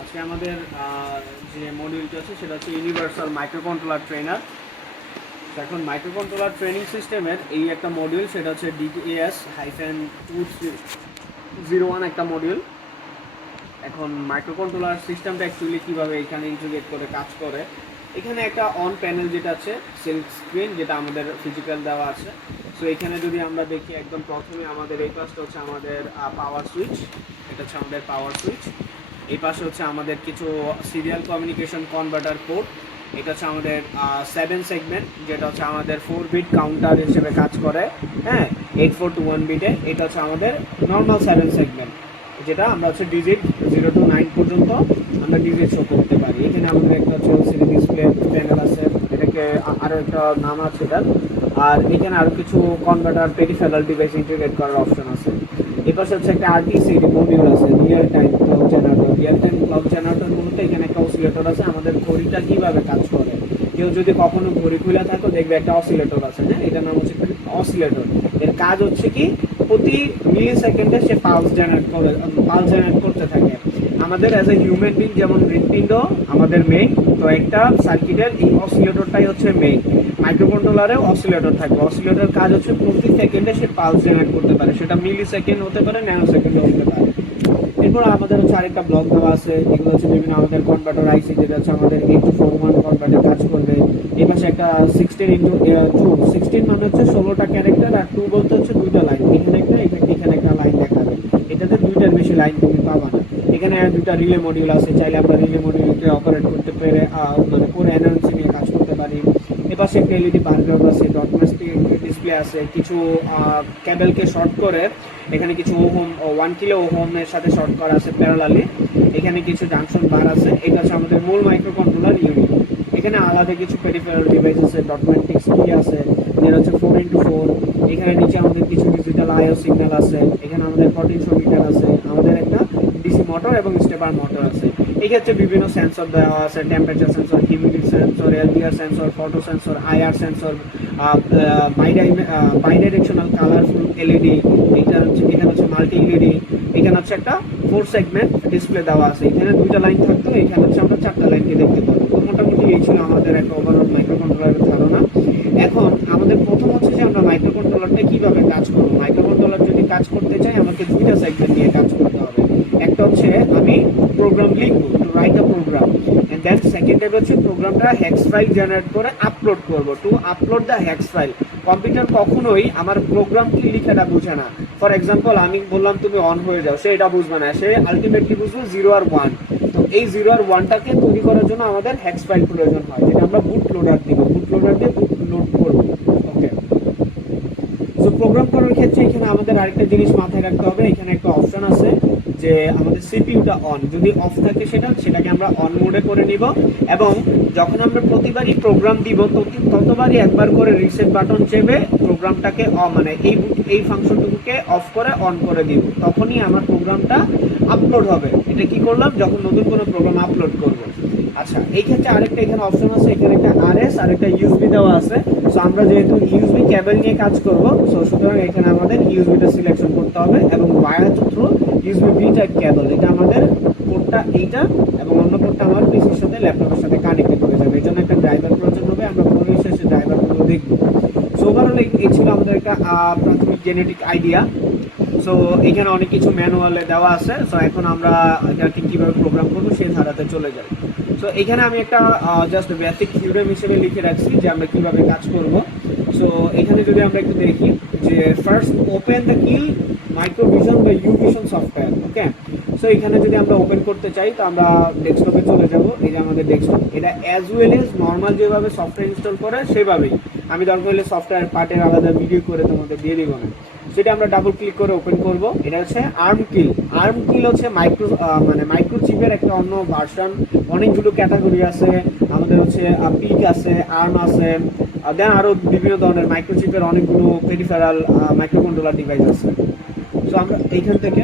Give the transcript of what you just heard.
আজকে আমাদের যে মডিউলটি আছে সেটা হচ্ছে ইউনিভার্সাল মাইক্রোকন্ট্রোলার ট্রেনার। এখন মাইক্রোকন্ট্রোলার ট্রেনিং সিস্টেমের এই একটা মডিউল, সেটা হচ্ছে DTAS-201 একটা মডিউল। এখন মাইক্রোকন্ট্রোলার সিস্টেমটা অ্যাকচুয়ালি কীভাবে এখানে ইন্টিগ্রেট করে কাজ করে, এখানে একটা অন প্যানেল যেটা আছে সেলফ স্ক্রিন, যেটা আমাদের ফিজিক্যাল দেওয়া আছে। সো এখানে যদি আমরা দেখি, একদম প্রথমে আমাদের এই পাশটা হচ্ছে আমাদের পাওয়ার সুইচ, এটা হচ্ছে আমাদের পাওয়ার সুইচ। এই পাশে হচ্ছে আমাদের কিছু সিরিয়াল কমিউনিকেশন কনভার্টার পোর্ট, এটা হচ্ছে আমাদের 7 সেগমেন্ট, যেটা হচ্ছে আমাদের 4 বিট কাউন্টার হিসেবে কাজ করে, হ্যাঁ 8421 বিটে। এটা হচ্ছে আমাদের নর্মাল 7 সেগমেন্ট, যেটা আমরা হচ্ছে ডিজিট 0 to 9 পর্যন্ত আমরা ডিজিট শো করতে পারি। এখানে আমাদের একটা হচ্ছে এলসিডি ডিসপ্লে প্যানেল আছে, এটাকে আরও একটা নাম আছে এটার। আর এখানে আরও কিছু কনভার্টার পেরিফেরাল ডিভাইস ইন্টিগ্রেট করার অপশন আছে। এপাশে হচ্ছে একটা আরটিসিডি মডিউল আছে, real time clock generator. Real time clock generator বলতে এখানে একটা অসিলেটর আছে, আমাদের ঘড়িটা কীভাবে কাজ করে। কেউ যদি কখনো ঘড়ি খুলে থাকো, দেখবে একটা অসিলেটর আছে, হ্যাঁ এটার নাম হচ্ছে অসিলেটর। এর কাজ হচ্ছে কি, প্রতি মিলি সেকেন্ডে সে পালস জেনারেট করতে থাকে। আমাদের অ্যাজ এ হিউম্যান বিং যেমন হৃৎপিণ্ড আমাদের মেইন, তো একটা সার্কিটের এই অসিলেটরটাই হচ্ছে মেইন। মাইক্রোকন্ট্রোলারেও অসিলেটর থাকবে। অসিলেটর কাজ হচ্ছে প্রতি সেকেন্ডে সে পালস জেনারেট করতে পারে, সেটা মিলি সেকেন্ড হতে পারে, ন্যানো সেকেন্ডও হতে পারে। এরপর আমাদের হচ্ছে আরেকটা ব্লক দেওয়া আছে, এগুলো হচ্ছে বিভিন্ন আমাদের কনভার্টার আইসি, যেটা হচ্ছে আমাদের 8241 কনভার্টার কাজ করবে। এই পাশে একটা 16 মানে হচ্ছে 16টা ক্যারেক্টার, আর 2 বলতে হচ্ছে 2টা লাইন। এখানে এখানে একটা লাইন দেখাবে, এটাতে 2টার বেশি লাইন তুমি পাবা না। এখানে 2টা রিলে মডিউল আছে, চাইলে আমরা রিলে মডিউলকে অপারেট করতে পেরে মানে পুরো এনার্জি নিয়ে কাজ করতে পারি। এপাশে একটা এলইডি বারগ্রাফ আছে, ডটমেস ডিসপ্লে আছে, কিছু কেবলকে শর্ট করে এখানে কিছু ওহম 1 কিলো ওহমের সাথে শর্ট করা আছে প্যারালালি। এখানে কিছু জাংশন বার আছে। এটা হচ্ছে আমাদের মূল মাইক্রোকন্ট্রোলার ইউনিট। এখানে আলাদা কিছু পেরিফেরাল ডিভাইস আছে, ডটমেটিক্স কি আছে, যেটা হচ্ছে 4x4। এখানে নিচে আমাদের কিছু ডিজিটাল আইও সিগন্যাল আছে। এখানে আমাদের পটেনশিও মিটার আছে, আমাদের একটা ডিসি মোটর এবং স্টেপার মোটর আছে। এই ক্ষেত্রে বিভিন্ন সেন্সর দেওয়া আছে, temperature sensor, humidity sensor, LBR sensor, photo sensor, IR sensor, bidirectional colourful LED. এখানে হচ্ছে মাল্টি এলইডি। এখানে হচ্ছে একটা 4 সেগমেন্ট ডিসপ্লে দেওয়া আছে। এখানে 2টা লাইন থাকতো, এখানে হচ্ছে আমরা 4টা লাইনকে দেখতে পাবো। তো মোটামুটি এই ছিল আমাদের একটা ওভারঅল মাইক্রোকন্ট্রোলারের ধারণা। এখন আমাদের প্রথম হচ্ছে যে আমরা মাইক্রোকন্ট্রোলারটা কিভাবে কাজ করবো। মাইক্রোকন্ট্রোলার যদি কাজ করতে চাই, আমাকে 2টা সেগমেন্ট নিয়ে কাজ করতে হবে। একটা হচ্ছে আমি প্রোগ্রাম লিখবো, to write a program, and then second step হচ্ছে প্রোগ্রামটা হেক্স ফাইল জেনারেট করে আপলোড করব, to upload the hex file. Computer কখনোই আমার প্রোগ্রাম কি লিখাটা বুঝে না। ফর এক্সাম্পল, আমি বললাম তুমি অন হয়ে যাও, সে এটা বুঝবে না, সে আলটিমেটলি বুঝবে 0 আর 1। তো এই 0 আর 1টাকে তৈরি করার জন্য আমাদের হেক্স ফাইল প্রয়োজন হয়, যেটা আমরা বুট লোডার দিব, বুট লোডার দিয়ে বুট লোড করবো। ওকে, তো প্রোগ্রাম করার ক্ষেত্রে এখানে আমাদের আরেকটা জিনিস মাথায় রাখতে হবে। এখানে একটা অপশন আছে যে আমাদের সিপিইউটা অন, যদি অফ থাকে সেটাকে আমরা অন মোডে করে নিব, এবং যখন আমরা প্রতিবারই প্রোগ্রাম দিব ততবারই একবার করে রিসেট বাটন চেপে প্রোগ্রামটাকে মানে এই ফাংশনটুকুকে অফ করে অন করে দিব, তখনই আমার প্রোগ্রামটা আপলোড হবে। এটা কি করলাম, যখন নতুন কোনো প্রোগ্রাম আপলোড করব। আচ্ছা, এই ক্ষেত্রে আরেকটা এখানে অপশন আছে, এখানে একটা আরএস আর একটা ইউএসবি দেওয়া আছে। সো আমরা যেহেতু ইউএসবি কেবল নিয়ে কাজ করব, সো সুতরাং এখানে আমাদের ইউএসবিটা সিলেকশন করতে হবে, এবং wire through USB B type cable, এটা আমাদের পোর্টটা এইটা, এবং অন্য পোর্টটা আমার পিসির সাথে ল্যাপটপের সাথে কানেক্টেড হয়ে যাবে। এই জন্য একটা ড্রাইভার প্রয়োজন হবে, আমরা পরিশেষে ড্রাইভারগুলো দেখব। সো ওভারঅল এই ছিল আমাদের একটা প্রাথমিক জেনেটিক আইডিয়া। সো এখানে অনেক কিছু ম্যানুয়ালে দেওয়া আছে। সো এখন আমরা এটাকে কীভাবে প্রোগ্রাম করবো সেই ধারাতে চলে যাই। সো এখানে আমি একটা জাস্ট বেসিক থিওরেম হিসেবে লিখে রাখছি যে আমরা কীভাবে কাজ করব। সো এখানে যদি আমরা একটু দেখি যে ফার্স্ট ওপেন দ্য কিল মাইক্রোভিশন বা ইউভিশন সফটওয়্যার। ওকে, সো এখানে যদি আমরা ওপেন করতে চাই, তো আমরা ডেস্কটপে চলে যাব। এই যে আমাদের ডেস্কটপ, এটা অ্যাজ ওয়েল এজ নর্মাল যেভাবে সফটওয়্যার ইনস্টল করে সেভাবেই। আমি দরকার হলে সফটওয়্যার পার্টের আলাদা ভিডিও করে তোমাদের দিয়ে দিব না, সেটা আমরা ডাবল ক্লিক করে ওপেন করব। এটা হচ্ছে আর্ম কিল। আর্ম কিল হচ্ছে মাইক্রোচিপের একটা অন্য ভার্সন। অনেকগুলো ক্যাটাগরি আছে, আমাদের হচ্ছে পিক আছে, আর্ম আছে, দেন আরও বিভিন্ন ধরনের মাইক্রোচিপের অনেকগুলো পেরিফেরাল মাইক্রোকন্ট্রোলার ডিভাইস আছে। সো আমরা এইখান থেকে